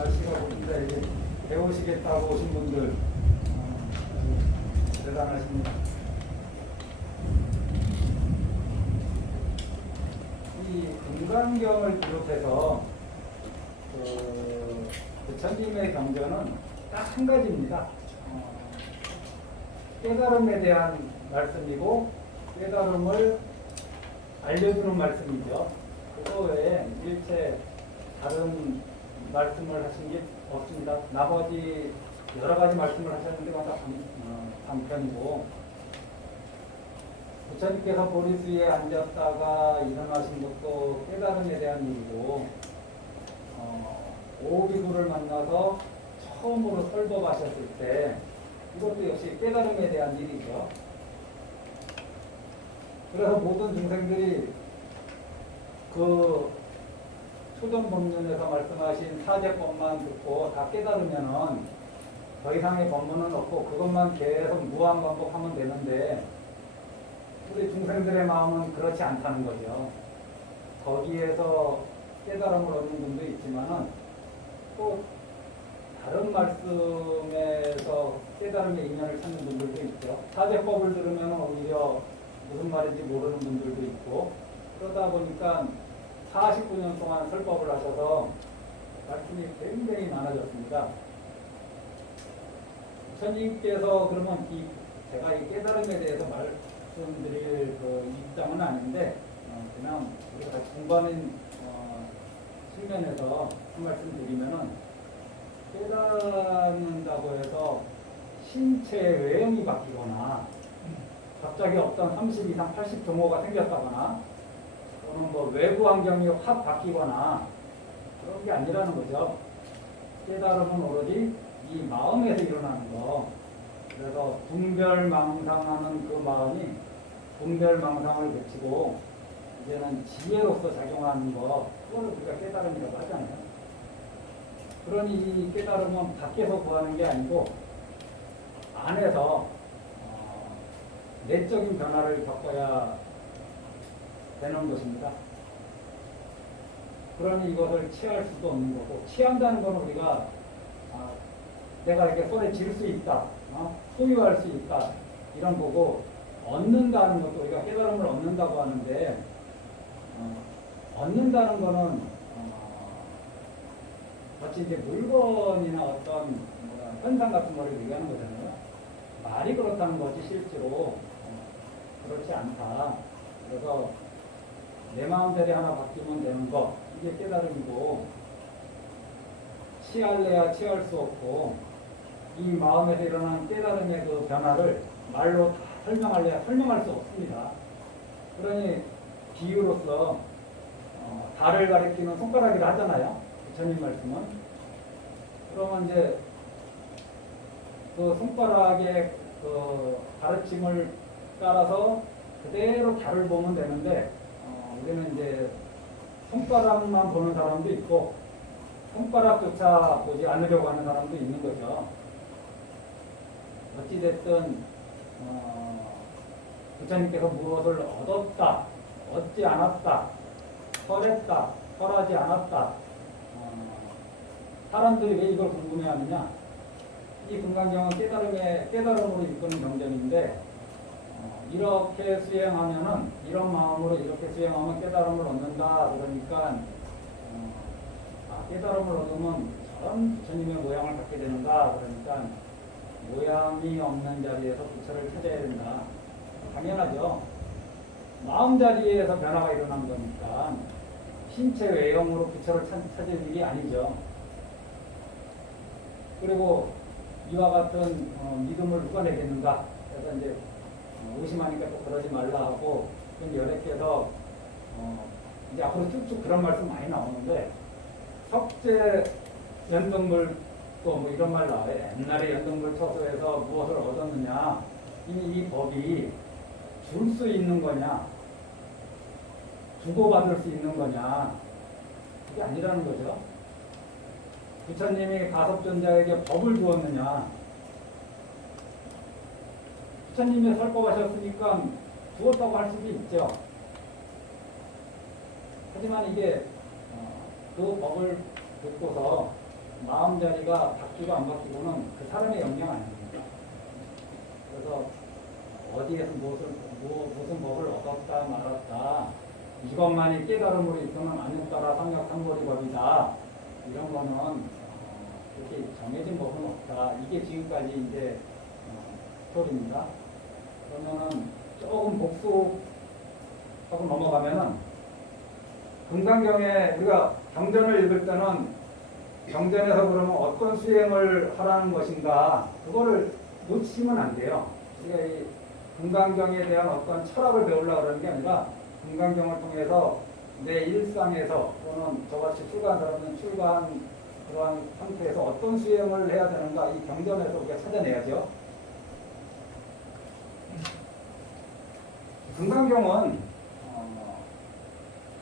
날씨가 좋은데 이제 배우시겠다고 오신 분들 대단하십니다. 이 금강경을 비롯해서 부처님의 경전은 딱 한 가지입니다. 깨달음에 대한 말씀이고 깨달음을 알려주는 말씀이죠. 그거 외에 일체 다른 말씀을 하신 게 없습니다. 나머지 여러 가지 말씀을 하셨는데 다 단편이고 부처님께서 보리수에 앉았다가 일어나신 것도 깨달음에 대한 일이고 오비구를 만나서 처음으로 설법하셨을 때 이것도 역시 깨달음에 대한 일이죠. 그래서 모든 중생들이 그 초전 법문에서 말씀하신 사제법만 듣고 다 깨달으면은 더 이상의 법문은 없고 그것만 계속 무한 반복하면 되는데 우리 중생들의 마음은 그렇지 않다는 거죠. 거기에서 깨달음을 얻는 분도 있지만은 또 다른 말씀에서 깨달음의 인연을 찾는 분들도 있죠. 사제법을 들으면 오히려 무슨 말인지 모르는 분들도 있고 그러다 보니까 49년 동안 설법을 하셔서 말씀이 굉장히 많아졌습니다. 부처님께서 그러면 제가 이 깨달음에 대해서 말씀드릴 그 입장은 아닌데 그냥 우리가 같이 공부하는 측면에서 한 말씀 드리면은 깨닫는다고 해서 신체의 외형이 바뀌거나 갑자기 어떤 30 이상 80 종호가 생겼다거나 또는 뭐 외부 환경이 확 바뀌거나 그런 게 아니라는 거죠. 깨달음은 오로지 이 마음에서 일어나는 거. 그래서 분별망상하는 그 마음이 분별망상을 그치고 이제는 지혜로서 작용하는 거, 그걸 우리가 깨달음이라고 하잖아요. 그러니 이 깨달음은 밖에서 구하는 게 아니고 안에서 내적인 변화를 겪어야 되는 것입니다. 그러니 이것을 취할 수도 없는 거고, 취한다는 건 우리가 내가 이렇게 손에 쥘 수 있다, 소유할 수 있다 이런 거고, 얻는다는 것도 우리가 깨달음을 얻는다고 하는데 얻는다는 거는 마치 이제 물건이나 어떤 현상 같은 거를 얘기하는 거잖아요. 말이 그렇다는 거지 실제로 그렇지 않다. 그래서 내 마음대로 하나 바뀌면 되는 거, 이게 깨달음이고, 취할래야 취할 수 없고 이 마음에서 일어나는 깨달음의 그 변화를 말로 다 설명할래야 설명할 수 없습니다. 그러니 비유로서 달을 가리키는 손가락이라 하잖아요. 부처님 말씀은. 그러면 이제 그 손가락의 그 가르침을 따라서 그대로 달을 보면 되는데 우리는 이제 손가락만 보는 사람도 있고 손가락조차 보지 않으려고 하는 사람도 있는 거죠. 어찌됐든 부처님께서 무엇을 얻었다, 얻지 않았다, 설했다, 설하지 않았다, 사람들이 왜 이걸 궁금해하느냐? 이 금강경은 깨달음으로 이끄는 경전인데 이렇게 수행하면은 이런 마음으로 이렇게 수행하면 깨달음을 얻는다. 그러니까 깨달음을 얻으면 저런 부처님의 모양을 갖게 되는가. 그러니까 모양이 없는 자리에서 부처를 찾아야 된다. 당연하죠. 마음 자리에서 변화가 일어난 거니까 신체 외형으로 부처를 찾을 일이 아니죠. 그리고 이와 같은 믿음을 누가 내겠는가? 그래서 이제 의심하니까 또 그러지 말라 하고 좀 열애해서 이제 앞으로 쭉쭉 그런 말씀 많이 나오는데 석재 연등물 또 뭐 이런 말 나와요. 옛날에 연등물 처소에서 무엇을 얻었느냐? 이 법이 줄 수 있는 거냐? 주고받을 수 있는 거냐? 그게 아니라는 거죠. 부처님이 가섭존자에게 법을 주었느냐? 부처님이 설법하셨으니까 주었다고 할 수도 있죠. 하지만 이게 그 법을 듣고서 마음 자리가 바뀌고 안 바뀌고는 그 사람의 영향 아닙니까? 그래서 어디에서 무슨 법을 얻었다 말았다 이것만이 깨달음으로 있으면 안윤따라 상력 상거리법이다 이런 거는 그렇게 정해진 법은 없다. 이게 지금까지 이제 스토리입니다. 그러면은 조금 복수하고 넘어가면은 금강경에 우리가 경전을 읽을 때는 경전에서 그러면 어떤 수행을 하라는 것인가 그거를 놓치면 안 돼요. 우리가 이 금강경에 대한 어떤 철학을 배우려고 그러는 게 아니라 금강경을 통해서 내 일상에서 또는 저같이 출가한 사람은 출가한 그러한 상태에서 어떤 수행을 해야 되는가 이 경전에서 우리가 찾아내야죠. 금강경은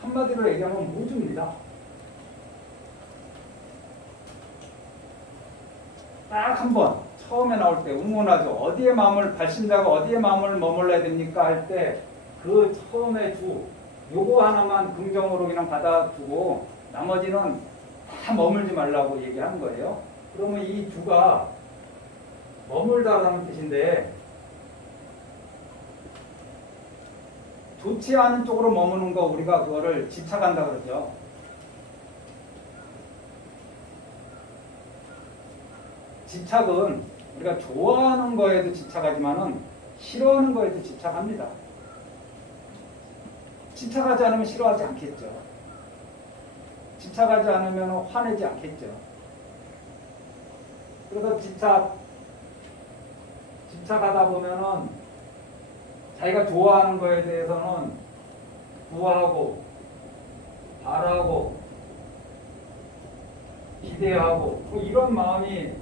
한마디로 얘기하면 무주입니다. 딱 한 번 처음에 나올 때 응원하죠. 어디에 마음을 발신자가 어디에 마음을 머물러야 됩니까 할 때 그 처음에 주 요거 하나만 긍정으로 그냥 받아주고 나머지는 다 머물지 말라고 얘기하는 거예요. 그러면 이 주가 머물다라는 뜻인데 좋지 않은 쪽으로 머무는 거 우리가 그거를 집착한다 그러죠. 집착은 우리가 좋아하는 거에도 집착하지만은 싫어하는 거에도 집착합니다. 집착하지 않으면 싫어하지 않겠죠. 집착하지 않으면 화내지 않겠죠. 그래서 집착하다 보면은 자기가 좋아하는 거에 대해서는 구하고 바라고 기대하고 이런 마음이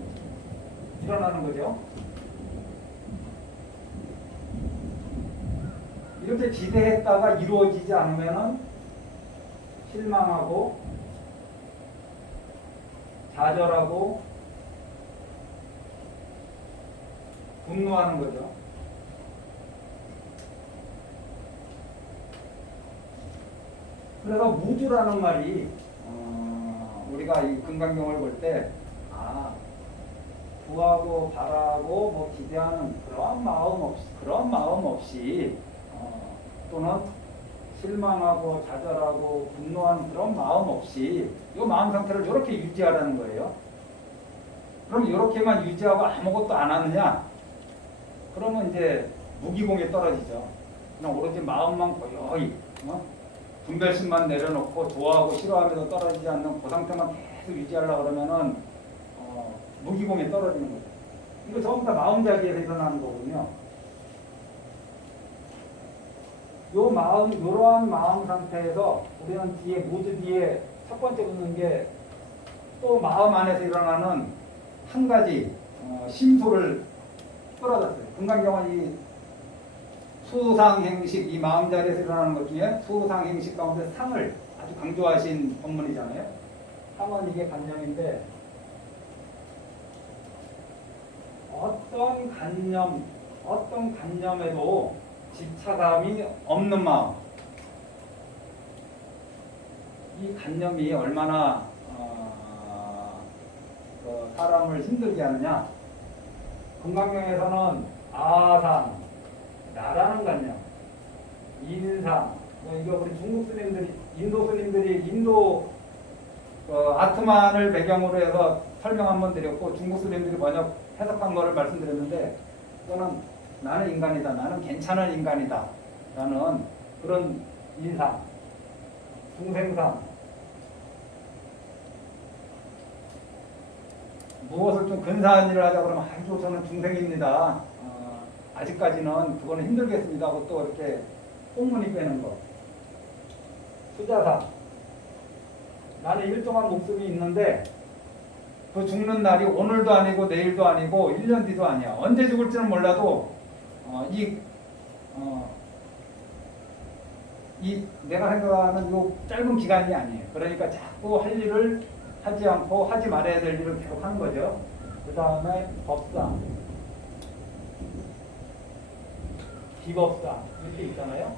일어나는 거죠. 이렇게 기대했다가 이루어지지 않으면은 실망하고 좌절하고 분노하는 거죠. 그래서 무주라는 말이 우리가 이 금강경을 볼 때 구하고 바라고 뭐 기대하는 그런 마음 없이 또는 실망하고 좌절하고 분노하는 그런 마음 없이 이 마음 상태를 이렇게 유지하라는 거예요. 그럼 이렇게만 유지하고 아무것도 안 하느냐? 그러면 이제 무기공에 떨어지죠. 그냥 오로지 마음만 고요히 분별심만 내려놓고 좋아하고 싫어하면서 떨어지지 않는 그 상태만 계속 유지하려고 그러면은 무기공에 떨어지는 거죠. 이거 전부 다 마음자리에서 일어나는 거거든요. 이러한 마음 상태에서 우리는 모두 뒤에 첫 번째 붙는 게 또 마음 안에서 일어나는 한 가지 심소를 끌어놨어요. 금강경은 이 수상행식, 이 마음자리에서 일어나는 것 중에 수상행식 가운데 상을 아주 강조하신 법문이잖아요. 상은 이게 관념인데 어떤 관념에도 집착감이 없는 마음. 이 관념이 얼마나 사람을 힘들게 하느냐. 금강경에서는 아상, 나라는 관념, 인상, 이거 우리 중국 스님들이, 인도 스님들이 인도 아트만을 배경으로 해서 설명 한번 드렸고 중국 스님들이 번역 해석한 거를 말씀드렸는데 이거는 나는 인간이다. 나는 괜찮은 인간이다. 라는 그런 인상, 중생상. 무엇을 좀 근사한 일을 하자 그러면 아주 저는 중생입니다. 아직까지는 그거는 힘들겠습니다 하고 또 이렇게 꽁무니 빼는 거. 수자상. 나는 일정한 목숨이 있는데 그 죽는 날이 오늘도 아니고 내일도 아니고 1년 뒤도 아니야. 언제 죽을지는 몰라도 내가 생각하는 이 짧은 기간이 아니에요. 그러니까 자꾸 할 일을 하지 않고 하지 말아야 될 일을 계속 하는 거죠. 그 다음에 법상, 비법상 이렇게 있잖아요.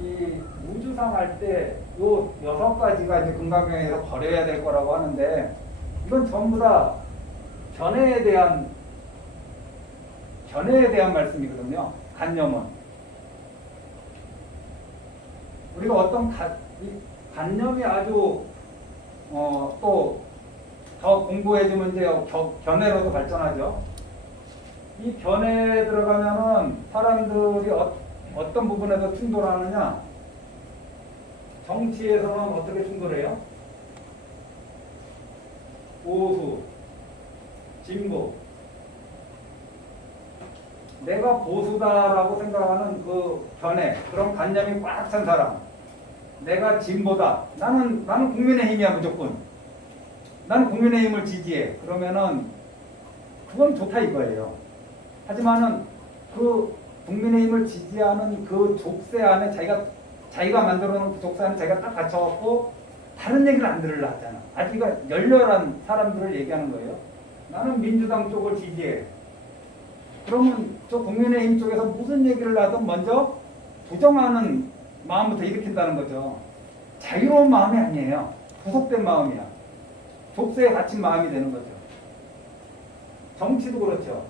이 우주상 할 때 요 6가지가 이제 금강경에서 버려야 될 거라고 하는데 이건 전부 다 견해에 대한 말씀이거든요. 관념은 우리가 어떤 이 관념이 아주 또 더 공부해주면 이제 견해로도 발전하죠. 이 견해에 들어가면은 사람들이 어떤 부분에서 충돌하느냐? 정치에서는 어떻게 충돌해요? 보수, 진보. 내가 보수다라고 생각하는 그 견해, 그런 관념이 꽉 찬 사람. 내가 진보다. 나는 국민의힘이야 무조건. 나는 국민의힘을 지지해. 그러면은 그건 좋다 이거예요. 하지만은 그 국민의힘을 지지하는 그 족쇄 안에 자기가 만들어 놓은 그 족쇄 안에 자기가 딱 갇혀갖고 다른 얘기를 안 들으려 하잖아. 아주 열렬한 사람들을 얘기하는 거예요. 나는 민주당 쪽을 지지해. 그러면 저 국민의힘 쪽에서 무슨 얘기를 하든 먼저 부정하는 마음부터 일으킨다는 거죠. 자유로운 마음이 아니에요. 구속된 마음이야. 족쇄에 갇힌 마음이 되는 거죠. 정치도 그렇죠.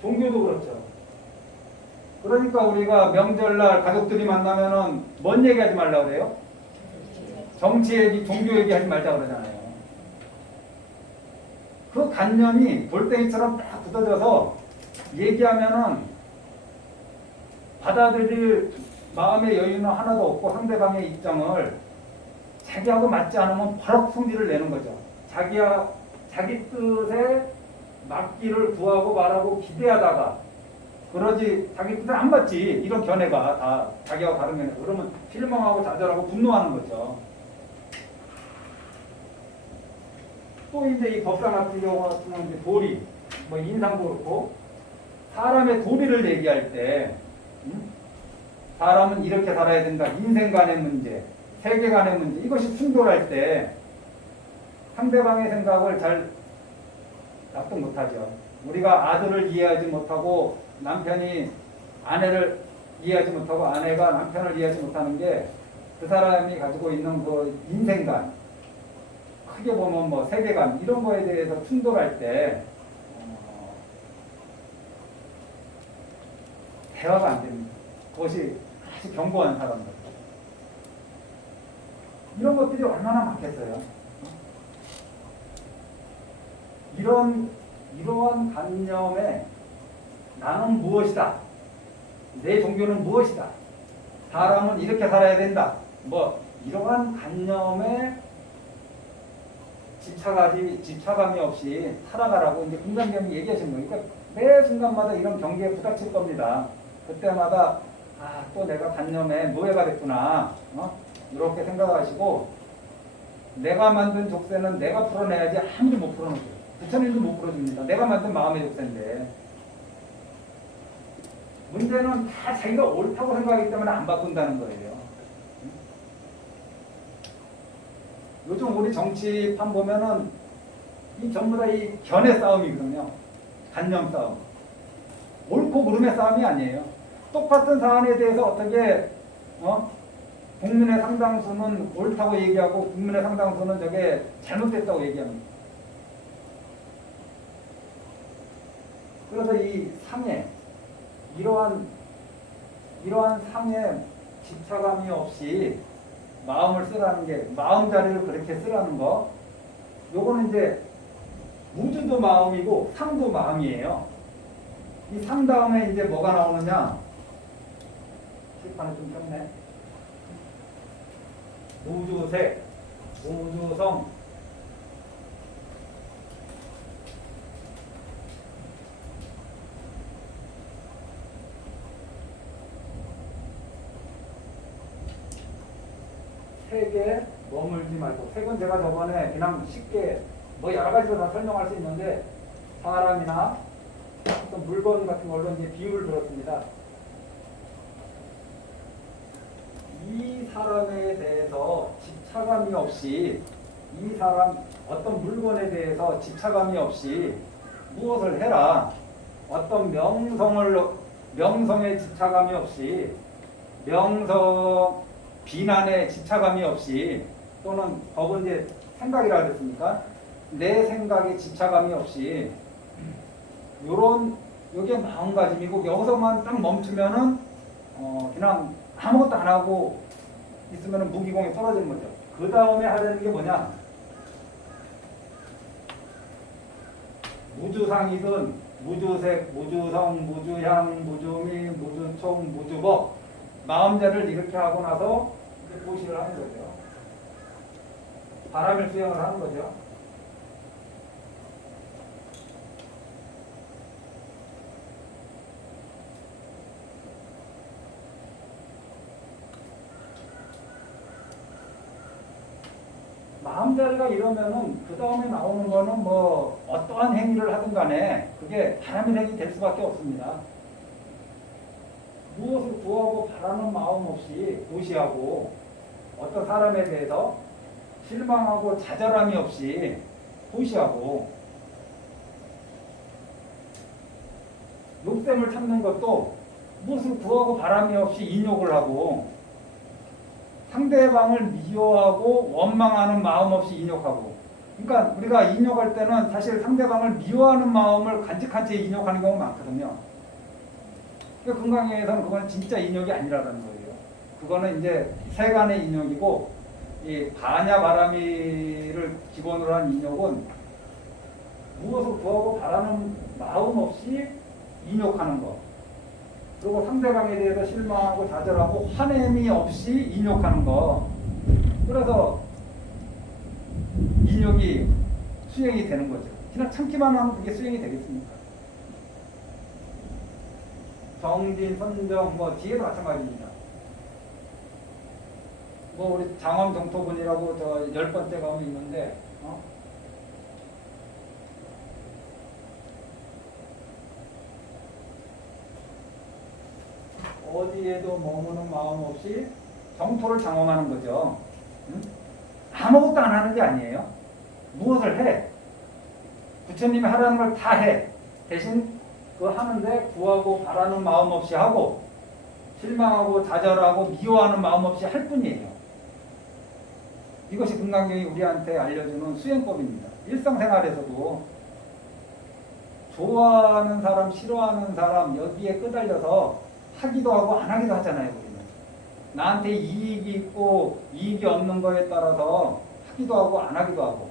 종교도 그렇죠. 그러니까 우리가 명절날 가족들이 만나면은 뭔 얘기하지 말라 그래요? 정치 얘기, 종교 얘기하지 말자 그러잖아요. 그 관념이 돌덩이처럼 딱 굳어져서 얘기하면은 받아들일 마음의 여유는 하나도 없고 상대방의 입장을 자기하고 맞지 않으면 버럭 성질을 내는 거죠. 자기 뜻에 맞기를 구하고 말하고 기대하다가 그러지 자기 뜻에 안 맞지. 이런 견해가 다 자기하고 다른 견해. 그러면 실망하고 좌절하고 분노하는 거죠. 또 이제 이 법상 같은 경우는 이제 도리, 뭐 인상도 그렇고 사람의 도리를 얘기할 때 사람은 이렇게 살아야 된다. 인생 간의 문제, 세계 간의 문제 이것이 충돌할 때 상대방의 생각을 잘 납득 못하죠. 우리가 아들을 이해하지 못하고 남편이 아내를 이해하지 못하고 아내가 남편을 이해하지 못하는 게 그 사람이 가지고 있는 그 인생관, 크게 보면 뭐 세계관 이런 거에 대해서 충돌할 때 대화가 안 됩니다. 그것이 아주 견고한 사람들. 이런 것들이 얼마나 많겠어요. 이러한 관념에 나는 무엇이다. 내 종교는 무엇이다. 사람은 이렇게 살아야 된다. 뭐 이러한 관념에 집착감이 없이 살아가라고 이제 금강경이 얘기하시는 거예요. 그러니까 매 순간마다 이런 경계에 부닥칠 겁니다. 그때마다 또 내가 관념에 노예가 됐구나. 이렇게 생각하시고 내가 만든 족쇄는 내가 풀어내야지 아무도 못 풀어내줘요. 부처님도 못 풀어줍니다. 내가 만든 마음의 족쇄인데 문제는 다 자기가 옳다고 생각하기 때문에 안 바꾼다는 거예요. 요즘 우리 정치판 보면은 이 전부 다 이 견해 싸움이거든요. 관념 싸움. 옳고 그름의 싸움이 아니에요. 똑같은 사안에 대해서 어떻게 국민의 상당수는 옳다고 얘기하고 국민의 상당수는 저게 잘못됐다고 얘기합니다. 그래서 이 상해 이러한 상해 집착감이 없이 마음을 쓰라는 게 마음자리를 그렇게 쓰라는 거 요거는 이제 우주도 마음이고 상도 마음이에요. 이 상 다음에 이제 뭐가 나오느냐 칠판에 좀 켰네. 우주색, 우주성, 색에 머물지 말고 색은 제가 저번에 그냥 쉽게 뭐 여러 가지로 다 설명할 수 있는데 사람이나 어떤 물건 같은 걸로 이제 비유를 들었습니다. 이 사람에 대해서 집착감이 없이 이 사람 어떤 물건에 대해서 집착감이 없이 무엇을 해라. 어떤 명성에 집착감이 없이 명성 비난에 집착함이 없이 또는 법은 이제 생각이라 그랬으니까 내 생각에 집착함이 없이 요런 요게 마음가짐이고 여기서만 딱 멈추면은 그냥 아무것도 안 하고 있으면은 무기공이 떨어지는 거죠. 그 다음에 하려는 게 뭐냐? 무주상이든 무주색, 무주성, 무주향, 무주미, 무주총, 무주법 마음자를 이렇게 하고 나서 이제 고시를 하는 거죠. 바람을 수행을 하는 거죠. 마음자리가 이러면은 그 다음에 나오는 거는 뭐 어떠한 행위를 하든 간에 그게 바람의 행위 될 수밖에 없습니다. 무엇을 구하고 바라는 마음 없이 무시하고 어떤 사람에 대해서 실망하고 좌절함이 없이 무시하고 욕심을 참는 것도 무엇을 구하고 바람이 없이 인욕을 하고 상대방을 미워하고 원망하는 마음 없이 인욕하고 그러니까 우리가 인욕할 때는 사실 상대방을 미워하는 마음을 간직한 채 인욕하는 경우가 많거든요. 그러니까 금강경에서는 그건 진짜 인욕이 아니라는 거예요. 그거는 이제 세간의 인욕이고 이 반야바라미를 기본으로 한 인욕은 무엇을 구하고 바라는 마음 없이 인욕하는 것. 그리고 상대방에 대해서 실망하고 좌절하고 화냄이 없이 인욕하는 거. 그래서 인욕이 수행이 되는 거죠. 그냥 참기만 하면 그게 수행이 되겠습니까? 정진, 선정, 뭐 뒤에도 마찬가지입니다. 뭐 우리 장엄정토분이라고 저 10번째 가면 있는데 어디에도 머무는 마음 없이 정토를 장엄하는 거죠. 응? 아무것도 안 하는 게 아니에요. 무엇을 해? 부처님이 하라는 걸 다 해. 대신 그거 하는데 구하고 바라는 마음 없이 하고 실망하고 좌절하고 미워하는 마음 없이 할 뿐이에요. 이것이 금강경이 우리한테 알려주는 수행법입니다. 일상생활에서도 좋아하는 사람, 싫어하는 사람 여기에 끄달려서 하기도 하고 안 하기도 하잖아요. 우리는 나한테 이익이 있고 이익이 없는 거에 따라서 하기도 하고 안 하기도 하고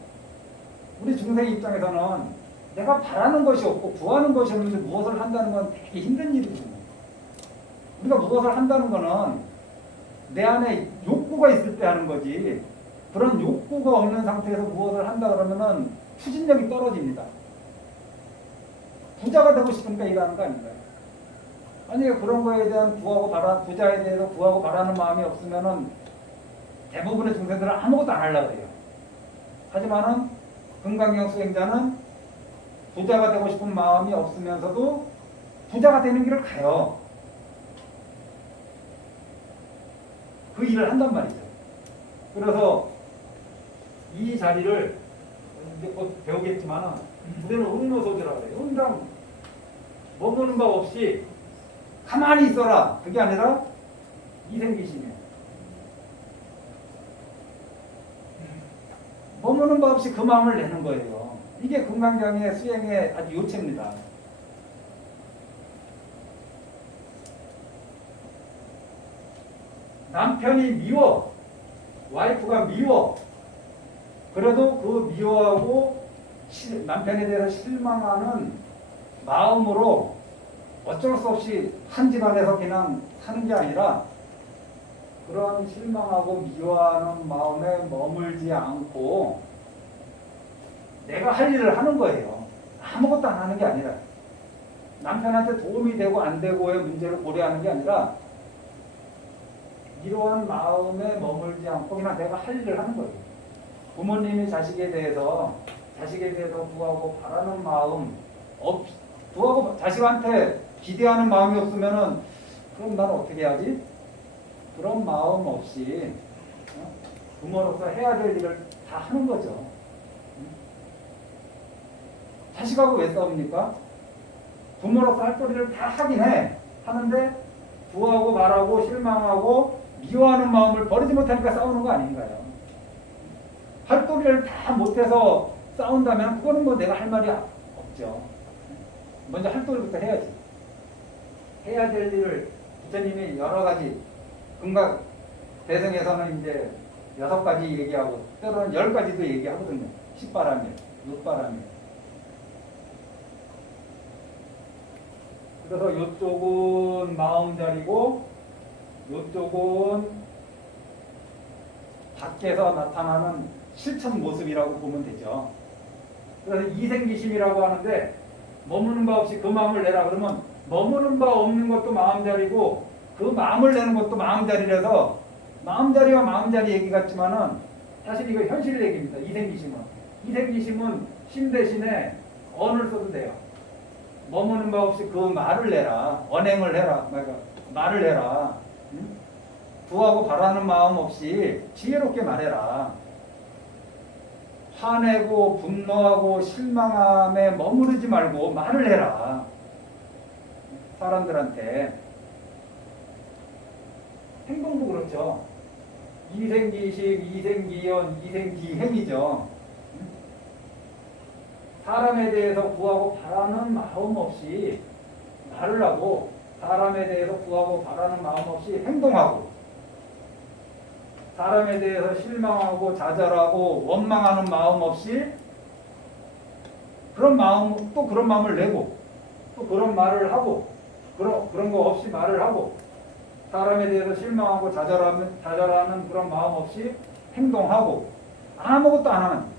우리 중생 입장에서는 내가 바라는 것이 없고 구하는 것이 없는데 무엇을 한다는 건 되게 힘든 일이거든요. 우리가 무엇을 한다는 거는 내 안에 욕구가 있을 때 하는 거지 그런 욕구가 없는 상태에서 무엇을 한다 그러면은 추진력이 떨어집니다. 부자가 되고 싶으니까 일하는 거 아닌가요? 만약에 그런 거에 대한 부자에 대해서 구하고 바라는 마음이 없으면은 대부분의 중생들은 아무것도 안 하려고 해요. 하지만은 금강경 수행자는 부자가 되고 싶은 마음이 없으면서도 부자가 되는 길을 가요. 그 일을 한단 말이죠. 그래서 이 자리를 이제 곧 배우겠지만 우리는 음노소지라고 해요. 응당 머무는 바 없이 가만히 있어라. 그게 아니라 이생기심이에요. 머무는 바 없이 그 마음을 내는 거예요. 이게 금강경의 수행의 아주 요체입니다. 남편이 미워. 와이프가 미워. 그래도 그 미워하고 남편에 대해서 실망하는 마음으로 어쩔 수 없이 한 집안에서 그냥 사는 게 아니라 그런 실망하고 미워하는 마음에 머물지 않고 내가 할 일을 하는 거예요. 아무것도 안 하는 게 아니라 남편한테 도움이 되고 안 되고의 문제를 고려하는 게 아니라 이러한 마음에 머물지 않고 그냥 내가 할 일을 하는 거예요. 부모님이 자식에 대해서 구하고 바라는 마음 구하고 자식한테 기대하는 마음이 없으면은 그럼 나는 어떻게 해야지? 그런 마음 없이 부모로서 해야 될 일을 다 하는 거죠. 자식하고 왜 싸웁니까? 부모로서 할 도리를 다 하긴 해. 하는데 구하고 바라고 실망하고 미워하는 마음을 버리지 못하니까 싸우는 거 아닌가요? 활동을 다 못해서 싸운다면 그거는 뭐 내가 할 말이 없죠. 먼저 활동부터 해야지. 해야 될 일을 부처님이 여러 가지 금각 대승에서는 이제 6가지 얘기하고 때로는 10가지도 얘기하거든요. 십바람일, 육바람일. 그래서 이쪽은 마음자리고 이쪽은 밖에서 나타나는 실천 모습이라고 보면 되죠. 그래서 이생기심이라고 하는데 머무는 바 없이 그 마음을 내라 그러면 머무는 바 없는 것도 마음자리고 그 마음을 내는 것도 마음자리라서 마음자리와 마음자리 얘기 같지만은 사실 이거 현실 얘기입니다. 이생기심은 심 대신에 언을 써도 돼요. 머무는 바 없이 그 말을 내라. 언행을 해라. 말을 해라. 응? 구하고 바라는 마음 없이 지혜롭게 말해라. 화내고 분노하고 실망함에 머무르지 말고 말을 해라. 사람들한테. 행동도 그렇죠. 이생기식, 이생기연, 이생기행이죠. 사람에 대해서 구하고 바라는 마음 없이 말을 하고 사람에 대해서 구하고 바라는 마음 없이 행동하고 사람에 대해서 실망하고 좌절하고 원망하는 마음 없이 그런 마음을 내고 또 그런 말을 하고 그런 거 없이 말을 하고 사람에 대해서 실망하고 좌절하는 그런 마음 없이 행동하고 아무것도 안 하는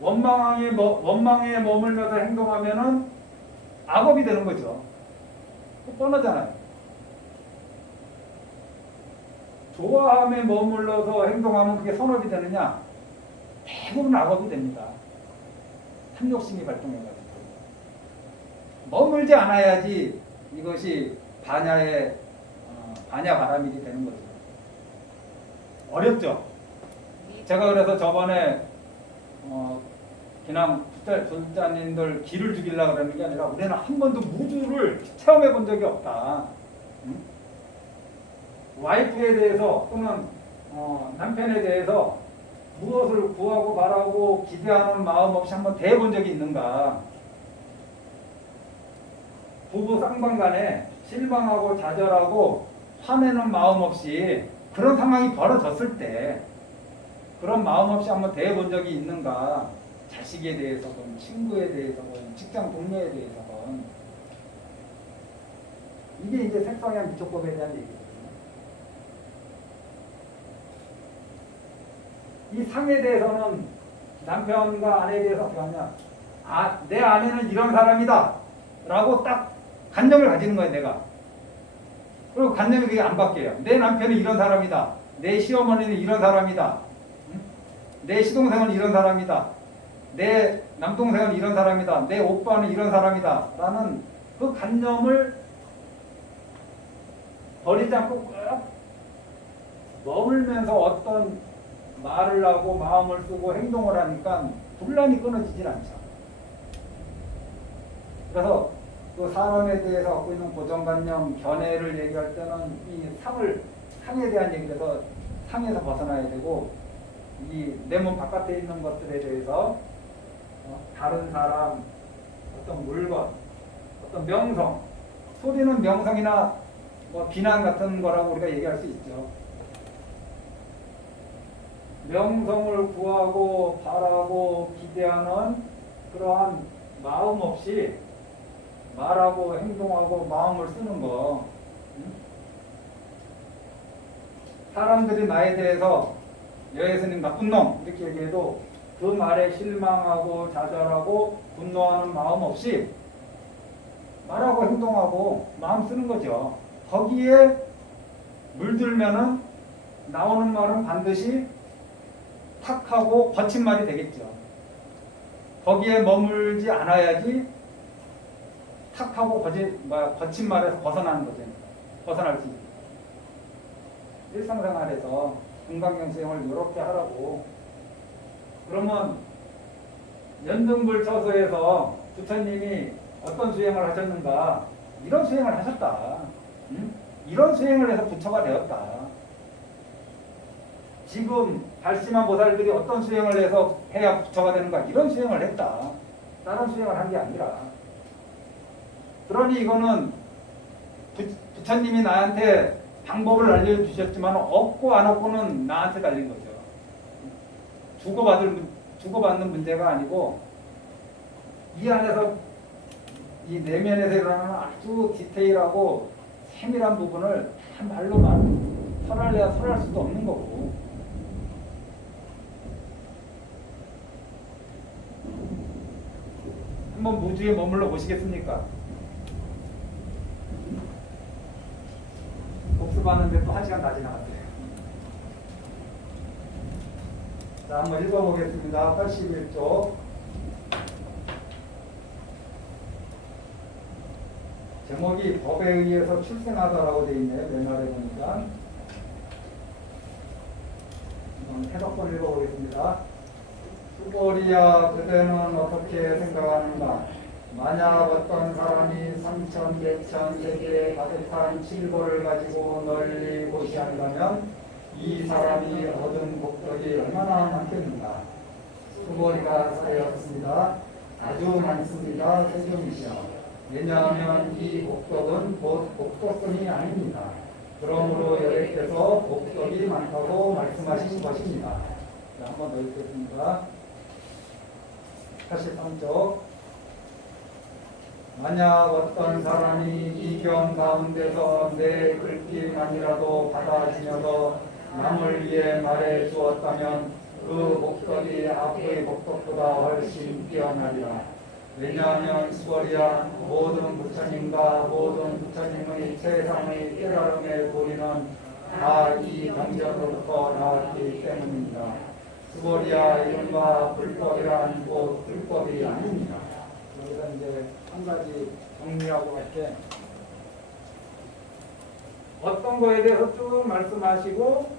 원망에 머물면서 행동하면은 악업이 되는 거죠. 뻔하잖아요. 좋아함에 머물러서 행동하면 그게 선업이 되느냐? 대부분 악업이 됩니다. 탐욕심이 발동해가지고. 머물지 않아야지 이것이 반야의 반야바라밀이 되는 거죠. 어렵죠? 제가 그래서 저번에 그냥 불자님들 기를 죽이려고 그러는 게 아니라 우리는 한 번도 무주를 체험해 본 적이 없다. 응? 와이프에 대해서 또는 남편에 대해서 무엇을 구하고 바라고 기대하는 마음 없이 한번 대해본 적이 있는가? 부부 쌍방간에 실망하고 좌절하고 화내는 마음 없이 그런 상황이 벌어졌을 때 그런 마음 없이 한번 대해본 적이 있는가? 자식에 대해서건 친구에 대해서건 직장 동료에 대해서건 이게 이제 색성향 미촉법에 대한 얘기거든요. 이 상에 대해서는 남편과 아내에 대해서 어떻게 하냐? 내 아내는 이런 사람이다 라고 딱 관념을 가지는 거예요. 내가. 그리고 관념이 그게 안 바뀌어요. 내 남편은 이런 사람이다. 내 시어머니는 이런 사람이다. 내 시동생은 이런 사람이다. 내 남동생은 이런 사람이다. 내 오빠는 이런 사람이다. 라는 그 관념을 버리지 않고 꼭 머물면서 어떤 말을 하고 마음을 쓰고 행동을 하니까 분란이 끊어지질 않죠. 그래서 그 사람에 대해서 갖고 있는 고정관념, 견해를 얘기할 때는 이 상에 대한 얘기라서 상에서 벗어나야 되고 이 내 몸 바깥에 있는 것들에 대해서 다른 사람, 어떤 물건, 어떤 명성, 소리는 명성이나 뭐 비난 같은 거라고 우리가 얘기할 수 있죠. 명성을 구하고 바라고 기대하는 그러한 마음 없이 말하고 행동하고 마음을 쓰는 거. 사람들이 나에 대해서 여예스님 나쁜 놈 이렇게 얘기해도 그 말에 실망하고 좌절하고 분노하는 마음 없이 말하고 행동하고 마음 쓰는 거죠. 거기에 물들면은 나오는 말은 반드시 탁하고 거친 말이 되겠죠. 거기에 머물지 않아야지 탁하고 거친 말에서 벗어나는 거죠. 벗어날 수 있어요. 일상생활에서 금강경 수행을 이렇게 하라고. 그러면 연등불 처소에서 부처님이 어떤 수행을 하셨는가? 이런 수행을 하셨다. 응? 이런 수행을 해서 부처가 되었다. 지금 발심한 보살들이 어떤 수행을 해서 해야 부처가 되는가? 이런 수행을 했다. 다른 수행을 한 게 아니라. 그러니 이거는 부처님이 나한테 방법을 알려주셨지만 없고 안 없고는 나한테 달린 거죠. 주고받는 문제가 아니고 이 안에서 이 내면에서 일어나는 아주 디테일하고 세밀한 부분을 한 말로 설할래야 설할 수도 없는 거고. 한번 무주에 머물러 보시겠습니까? 복습하는데 또 1시간 다 지나갔어요. 자, 한번 읽어보겠습니다. 81쪽. 제목이 법에 의해서 출생하다라고 되어 있네요. 맨 아래 보니까. 해석본 읽어보겠습니다. 수고리야, 그대는 어떻게 생각하는가? 만약 어떤 사람이 3천, 4천, 세계에 가득한 칠보를 가지고 널리 고시한다면 이 사람이 얻은 복덕이 얼마나 많겠는가? 수고리가 사였습니다. 아주 많습니다. 세종이시여. 왜냐하면 이 복덕은 곧 복덕뿐이 아닙니다. 그러므로 여객께서 복덕이 많다고 말씀하신 것입니다. 자, 한번 더 읽겠습니다. 83쪽. 만약 어떤 사람이 이 경 가운데서 내 글귀만이라도 받아지면서 남을 위해 말해 주었다면 그 복덕이 앞의 복덕보다 훨씬 뛰어나리라. 왜냐하면 수월이야, 모든 부처님과 모든 부처님의 세상의 깨달음의 도리는 다 이 경전으로부터 나왔기 때문입니다. 수월이야, 이른바 불법이란 곧 불법이 아닙니다. 여기서 이제 한 가지 정리하고 할게. 어떤 거에 대해서 쭉 말씀하시고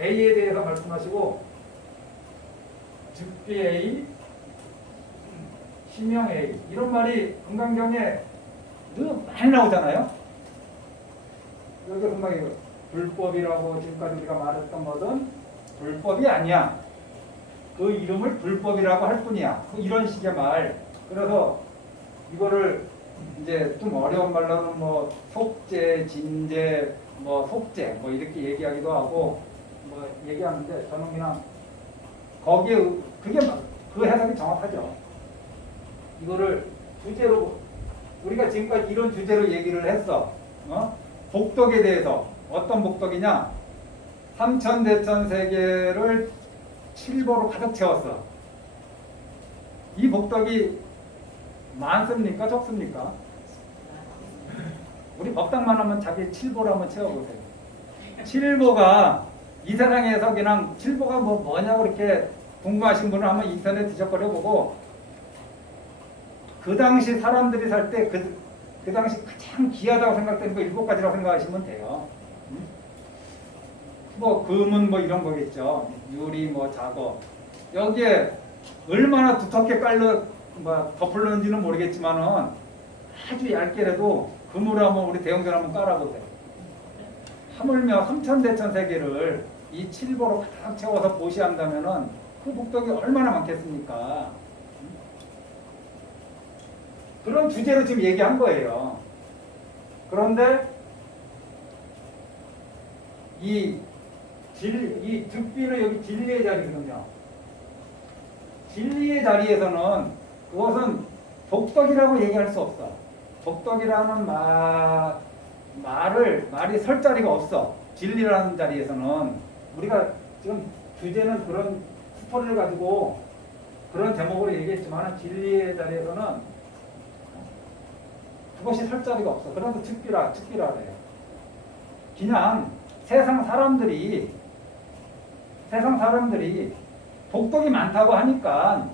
A에 대해서 말씀하시고 즉비 A, 심형 A 이런 말이 금강경에 늘 많이 나오잖아요. 여기서 막 불법이라고 지금까지 우리가 말했던 것은 불법이 아니야. 그 이름을 불법이라고 할 뿐이야. 이런 식의 말. 그래서 이거를 이제 좀 어려운 말로는 뭐 속죄, 진죄, 뭐 속죄 뭐 이렇게 얘기하기도 하고 뭐 얘기하는데 저는 그냥 거기에 그게 그 해석이 정확하죠. 이거를 주제로 우리가 지금까지 이런 주제로 얘기를 했어. 복덕에 대해서 어떤 복덕이냐? 삼천대천 세계를 칠보로 가득 채웠어. 이 복덕이 많습니까? 적습니까? 우리 법당만 하면 자기 칠보로 한번 채워보세요. 칠보가 이 세상에서 그냥 칠보가 뭐냐고 이렇게 궁금하신 분은 한번 인터넷 뒤적거려 보고 그 당시 사람들이 살 때 그 당시 가장 귀하다고 생각되는 거 7가지라고 생각하시면 돼요. 뭐 금은 뭐 이런 거겠죠. 유리 뭐 자거. 여기에 얼마나 두텁게 덮을는지는 모르겠지만은 아주 얇게라도 금으로 한번 우리 대형전 한번 깔아보세요. 하물며 삼천대천 세계를 이 칠보로 가득 채워서 보시한다면은 그 복덕이 얼마나 많겠습니까? 그런 주제로 지금 얘기한 거예요. 그런데 이 득비는 여기 진리의 자리거든요. 진리의 자리에서는 그것은 복덕이라고 얘기할 수 없어. 복덕이라는 말이 설 자리가 없어. 진리라는 자리에서는 우리가 지금 주제는 그런 스토리를 가지고 그런 제목으로 얘기했지만 진리의 자리에서는 그것이 설 자리가 없어. 그래서 특비라 그래요. 그냥 세상 사람들이 복덕이 많다고 하니까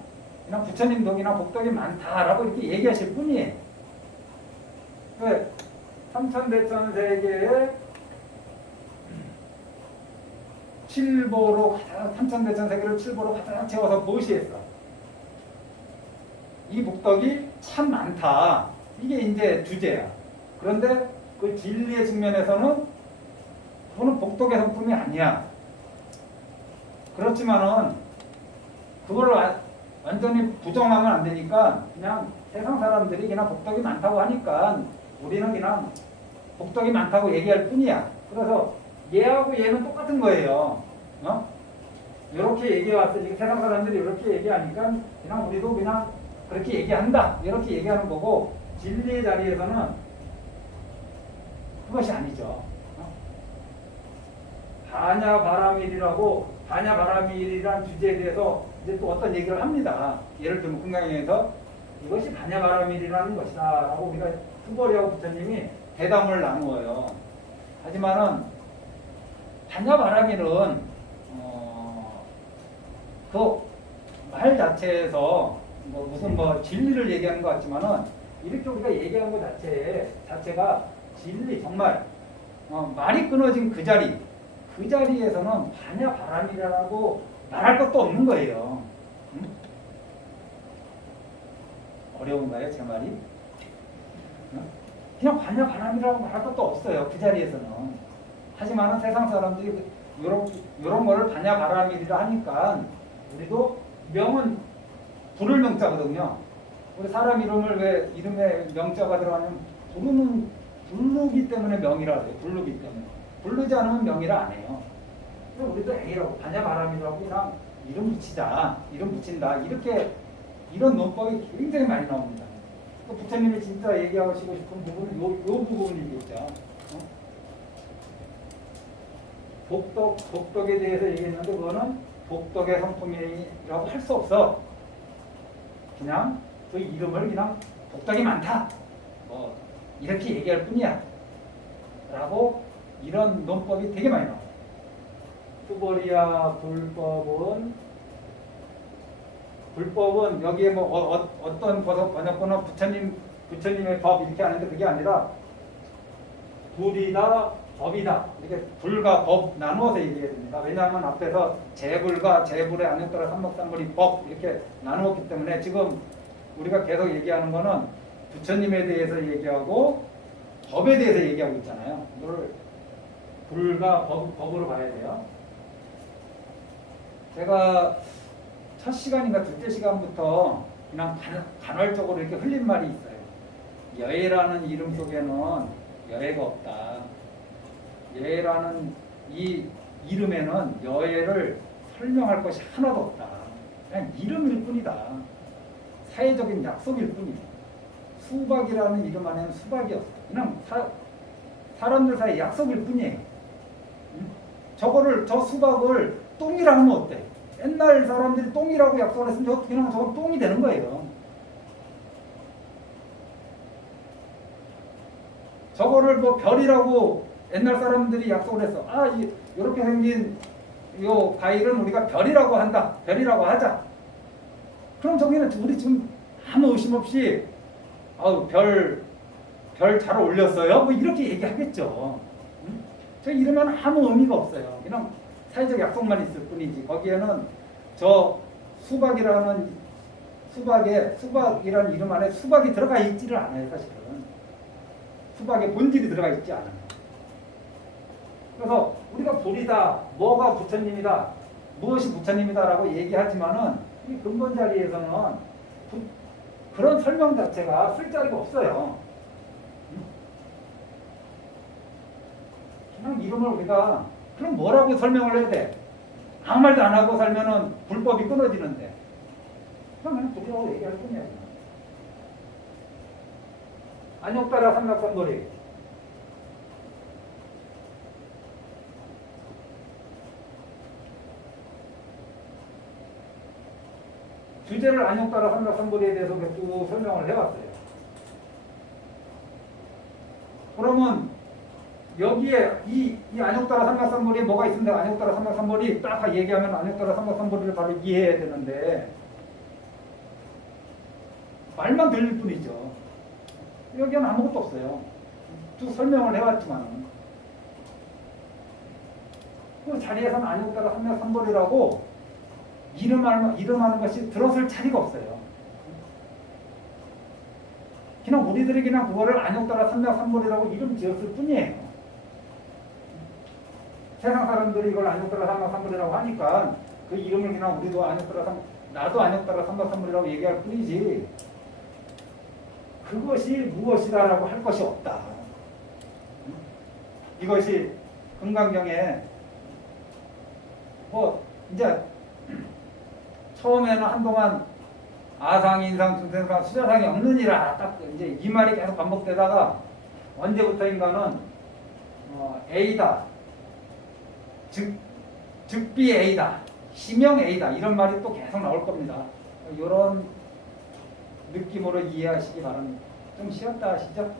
그냥 부처님 덕이나 복덕이 많다라고 이렇게 얘기하실 뿐이에요. 왜? 삼천대천 세계에 삼천대천 세계를 칠보로 가득 채워서 보시했어. 이 복덕이 참 많다. 이게 이제 주제야. 그런데 그 진리의 측면에서는 그거는 복덕의 성품이 아니야. 그렇지만은 그걸 완전히 부정하면 안 되니까 그냥 세상 사람들이 그냥 복덕이 많다고 하니까 우리는 그냥 복덕이 많다고 얘기할 뿐이야. 그래서 얘하고 얘는 똑같은 거예요. 이렇게 얘기해왔으니까 세상 사람들이 이렇게 얘기하니까 그냥 우리도 그냥 그렇게 얘기한다. 이렇게 얘기하는 거고 진리의 자리에서는 그것이 아니죠. 반야바라밀이란 주제에 대해서 이제 또 어떤 얘기를 합니다. 예를 들면 금강경에서 이것이 반야바라밀이라는 것이다 라고 우리가 투벌이하고 부처님이 대담을 나누어요. 하지만은 반야바라밀은 그 말 자체에서 무슨 진리를 얘기하는 것 같지만은 이렇게 우리가 얘기하는 것 자체가 진리 정말 말이 끊어진 그 자리에서는 반야바람이라고 말할 것도 없는 거예요. 응? 어려운가요, 제 말이? 응? 그냥 반야바람이라고 말할 것도 없어요, 그 자리에서는. 하지만 세상 사람들이 이런 거를 반야바람이라 하니까 우리도 명은 부를 명자거든요. 우리 사람 이름을 왜 이름에 명자가 들어가면 부르기 때문에 명이라고 해요. 부르기 때문에. 부르지 않으면 명이라 안 해요. 우리도 A라고 반야바람이라고 그냥 이름 붙인다. 이런 논법이 굉장히 많이 나옵니다. 또 부처님이 진짜 얘기하시고 싶은 부분은 요 부분이겠죠. 복덕에 대해서 얘기했는데 그거는 복덕의 성품이라고 할 수 없어. 그냥 그 이름을 그냥 복덕이 많다. 이렇게 얘기할 뿐이야. 라고 이런 논법이 되게 많이 나와요. 투벌이야 불법은 여기에 어떤 번역본은 부처님의 법 이렇게 하는데 그게 아니라 불이다 법이다 이렇게 불과 법 나누어서 얘기해야 됩니다. 왜냐하면 앞에서 재불의 안역따라 삼목삼불이 법 이렇게 나누었기 때문에 지금 우리가 계속 얘기하는 거는 부처님에 대해서 얘기하고 법에 대해서 얘기하고 있잖아요. 이걸 불과 법으로 봐야 돼요. 제가 첫 시간인가 둘째 시간부터 그냥 간헐적으로 이렇게 흘린 말이 있어요. 여애라는 이름 속에는 여애가 없다. 여애라는 이 이름에는 여애를 설명할 것이 하나도 없다. 그냥 이름일 뿐이다. 사회적인 약속일 뿐이다. 수박이라는 이름 안에는 수박이 없어. 그냥 사람들 사이 약속일 뿐이에요. 저 수박을 똥이라 하면 어때? 옛날 사람들이 똥이라고 약속을 했으면 그냥 저건 똥이 되는 거예요. 저거를 별이라고 옛날 사람들이 약속을 했어. 이렇게 생긴 요 과일은 우리가 별이라고 한다. 별이라고 하자. 그럼 저기는 우리 지금 아무 의심 없이 별 잘 올렸어요? 이렇게 얘기하겠죠. 저 이름에는 아무 의미가 없어요. 그냥 사회적 약속만 있을 뿐이지. 거기에는 저 수박이라는 이름 안에 수박이 들어가 있지를 않아요. 사실은 수박의 본질이 들어가 있지 않아요. 그래서 우리가 불이다, 뭐가 부처님이다, 무엇이 부처님이다라고 얘기하지만은 이 근본 자리에서는 그런 설명 자체가 쓸 자리가 없어요. 그냥 이름을 우리가 그럼 뭐라고 설명을 해야 돼? 아무 말도 안 하고 살면은 불법이 끊어지는데 그냥 불이라고 얘기할 뿐이야. 안욕따라 삼각선거리 주제를 안욕따라 삼각선거리에 대해서 쭉 설명을 해왔어요. 그러면 여기에 이 안욕따라 삼각선거리에 뭐가 있는데 안욕따라 삼각선거리 딱 얘기하면 안욕따라 삼각선거리를 바로 이해해야 되는데 말만 들릴 뿐이죠. 여기는 아무것도 없어요. 쭉 설명을 해왔지만 그 자리에서는 안욕따라 삼각선거리라고 이름하는 것이 들었을 자리가 없어요. 그냥 우리들이 그냥 그거를 안욕따라 삼맥삼물이라고 이름 지었을 뿐이에요. 세상 사람들이 이걸 안욕따라 삼맥삼물이라고 하니까 그 이름을 그냥 우리도 나도 안욕따라 삼맥삼물이라고 얘기할 뿐이지 그것이 무엇이다라고 할 것이 없다. 이것이 금강경에 뭐 이제 처음에는 한동안 아상인상, 중생상, 수자상이 없느니라 딱 이제 이 말이 계속 반복되다가 언제부터인가는 A다, 즉비 A다, 시명 A다 이런 말이 또 계속 나올 겁니다. 이런 느낌으로 이해하시기 바랍니다. 좀 쉬었다 하시죠.